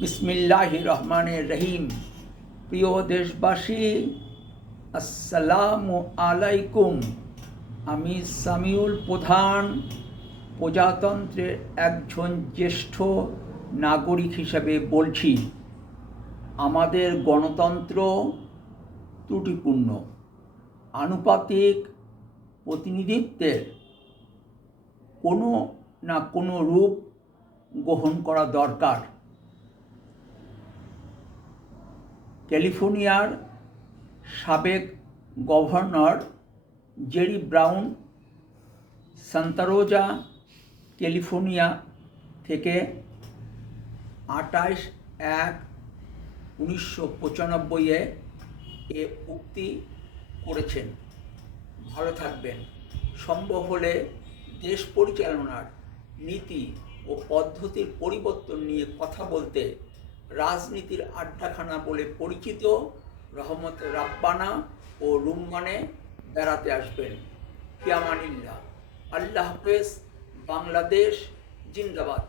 বিসমিল্লাহির রহমানির রহিম। প্রিয় দেশবাসী, আসসালামু আলাইকুম। আমি সামিউল প্রধান, প্রজাতন্ত্রের একজন জ্যেষ্ঠ নাগরিক হিসেবে বলছি, আমাদের গণতন্ত্র ত্রুটিপূর্ণ। আনুপাতিক প্রতিনিধিত্বের কোনো না কোনো রূপ গ্রহণ করা দরকার। ক্যালিফোর্নিয়ার সাবেক গভর্নর জেরি ব্রাউন সান্তা রোজা, ক্যালিফোর্নিয়া থেকে 28/1/1995 এ উক্তি করেছেন, ভালো থাকবেন। সম্ভব হলে দেশ পরিচালনার নীতি ও পদ্ধতির পরিবর্তন নিয়ে কথা বলতে রাজনীতির আড্ডাখানা বলে পরিচিত রহমত রাব্বানা ও রুম্মানে বেড়াতে আসবেন। ফি আমানিল্লাহ। আল্লাহ হাফেজ। বাংলাদেশ জিন্দাবাদ।